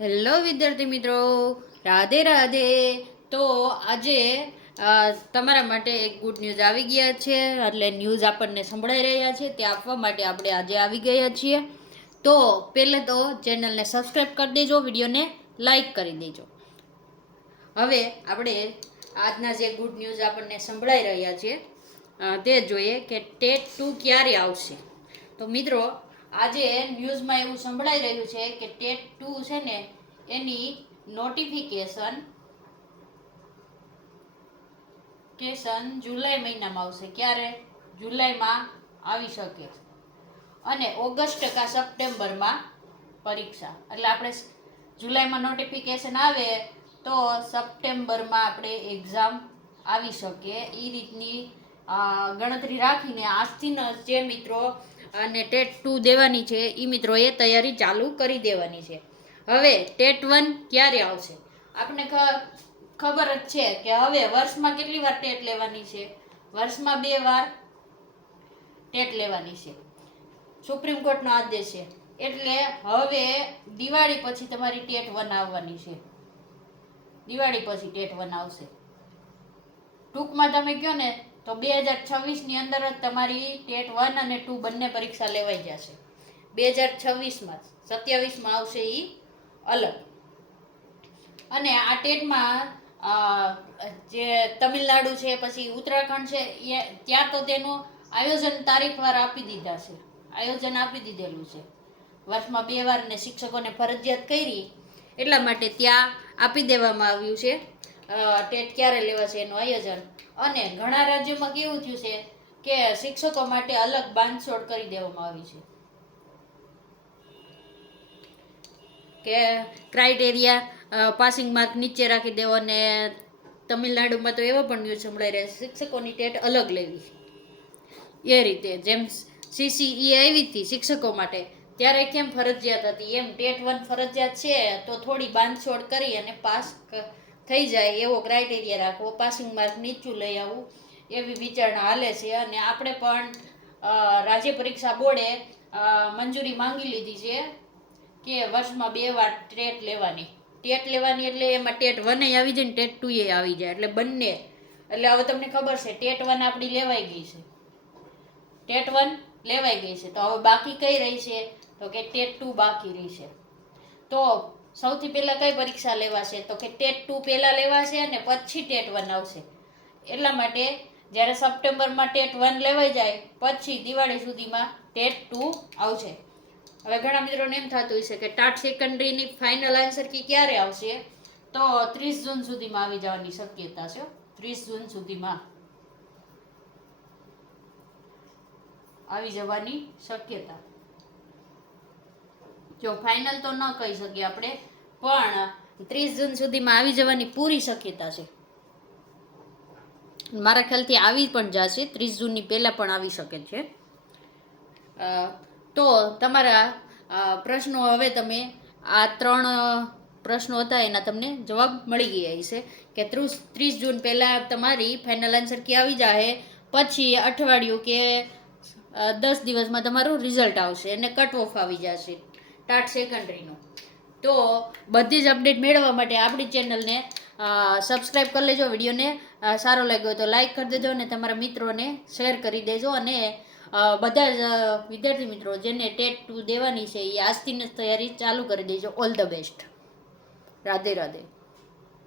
Hello વિદ્યાર્થી મિત્રો, રાધે રાધે. તો આજે તમારા માટે એક ગુડ ન્યૂઝ આવી ગયા છે. એટલે ન્યૂઝ આપણને સંભળાઈ રહ્યા છે તે આપવા માટે આપણે આજે આવી ગયા છીએ. તો પહેલે તો ચેનલને સબસ્ક્રાઈબ કરી દેજો, વિડીયોને લાઈક કરી દેજો. હવે આપણે આજના જે ગુડ ન્યૂઝ આપણને સંભળાઈ રહ્યા છે તે જોઈએ કે ટેટ 2 ક્યારે આવશે. તો મિત્રો, આજે ન્યૂઝમાં એવું સંભળાઈ રહ્યું છે કે ટેટ 2 છે ને એની નોટિફિકેશન જુલાઈ મહિનામાં આવશે. ક્યારે? જુલાઈમાં આવી શકે અને ઓગસ્ટ કે સપ્ટેમ્બરમાં પરીક્ષા. એટલે આપણે જુલાઈમાં નોટિફિકેશન આવે તો સપ્ટેમ્બરમાં આપણે એક્ઝામ આવી શકે. એ રીતની ગણતરી રાખીને આજથી જે મિત્રો અને ટેટ 2 દેવાની છે એ મિત્રોએ તૈયારી ચાલુ કરી દેવાની છે. હવે ટેટ 1 ક્યારે આવશે? આપણે ખબર જ છે કે હવે વર્ષમાં કેટલી વાર ટેટ લેવાની છે? વર્ષમાં 2 વાર ટેટ લેવાની છે. સુપ્રીમ કોર્ટનો આદેશ છે. એટલે હવે દિવાળી પછી તમારી ટેટ 1 આવવાની છે. દિવાળી પછી ટેટ 1 આવશે. ટૂંકમાં તમે કહો ને તો 2026ની અંદર જ તમારી ટેટ 1 અને 2 બંને પરીક્ષા લેવાઈ જશે. 2026માં 27માં આવશે એ અલગ. અને આ ટેટમાં જે તમિલનાડુ છે, પછી ઉત્તરાખંડ છે, ત્યાં તો તેનું આયોજન તારીખવાર આપી દીધા છે. આયોજન આપી દીધેલું છે. વર્ષમાં 2 વાર ને શિક્ષકોને ફરજિયાત કરી એટલા માટે ત્યાં આપી દેવામાં આવ્યું છે ટેટ ક્યારે લેવાશે એનું આયોજન. અને ઘણા રાજ્યોમાં કેવું થયું છે કે શિક્ષકો માટે અલગ બાંધછોડ કરી દેવામાં આવી છે કે ક્રાઇટેરિયા પાસિંગ માર્ક નીચે રાખી દેવો. અને તમિલનાડુમાં તો એવો પણ ન્યૂઝ સંભળાઈ રહ્યા છે શિક્ષકોની ટેટ અલગ લેવી. એ રીતે જેમ CCE આવી હતી શિક્ષકો માટે ત્યારે કેમ ફરજિયાત હતી, એમ ટેટ 1 ફરજિયાત છે તો થોડી બાંધછોડ કરી અને પાસ થઈ જાય એવો ક્રાઇટેરિયા રાખવો, પાસિંગ માર્ક નીચું લઈ આવવું, એવી વિચારણા હાલે છે. અને આપણે પણ રાજ્ય પરીક્ષા બોર્ડે મંજૂરી માંગી લીધી છે કે વર્ષમાં 2 વાર ટેટ લેવાની. એટલે એમાં ટેટ 1 આવી જાય ને ટેટ 2 આવી જાય, એટલે બંને. એટલે હવે તમને ખબર છે ટેટ 1 આપણી લેવાઈ ગઈ છે. ટેટ 1 લેવાઈ ગઈ છે. તો હવે બાકી કઈ રહી છે? તો કે ટેટ 2 બાકી રહી છે. તો સૌથી પહેલા કઈ પરીક્ષા લેવાશે? તો કે ટેટ 2 પહેલા લેવાશે અને પછી ટેટ 1 આવશે. એટલા માટે જ્યારે સપ્ટેમ્બરમાં ટેટ 1 લેવાઈ જાય પછી દિવાળી સુધીમાં ટેટ 2 આવશે. હવે ઘણા મિત્રોને એમ થતું હશે કે ટાટ સેકન્ડરીની ફાઇનલ આન્સર કી ક્યારે આવશે? તો 30 જૂન સુધીમાં આવી જવાની શક્યતા છે. 30 જૂન સુધીમાં આવી જવાની શક્યતા. જો ફાઇનલ તો ન કહી શકીએ આપણે, પણ 30 જૂન સુધીમાં આવી જવાની પૂરી શક્યતા છે. મારા ખ્યાલથી આવી પણ જશે. 30 જૂનની પહેલાં પણ આવી શકે છે. તો તમારા પ્રશ્નો હવે તમે આ 3 પ્રશ્નો હતા એના તમને જવાબ મળી ગયા હશે કે 30 જૂન પહેલાં તમારી ફાઇનલ આન્સર કી આવી જાય, પછી અઠવાડિયું કે 10 દિવસમાં તમારું રિઝલ્ટ આવશે અને કટ ઓફ આવી જશે ટાટ સેકન્ડરીનું. તો બધી જ અપડેટ મેળવવા માટે આપણી ચેનલને સબસ્ક્રાઈબ કરી લેજો. વિડીયોને સારો લાગ્યો તો લાઈક કરી દેજો અને તમારા મિત્રોને શેર કરી દેજો. અને બધા જ વિદ્યાર્થી મિત્રો જેને ટેટ 2 દેવાની છે એ આજથી જ તૈયારી ચાલુ કરી દેજો. All the best. Radhe Radhe.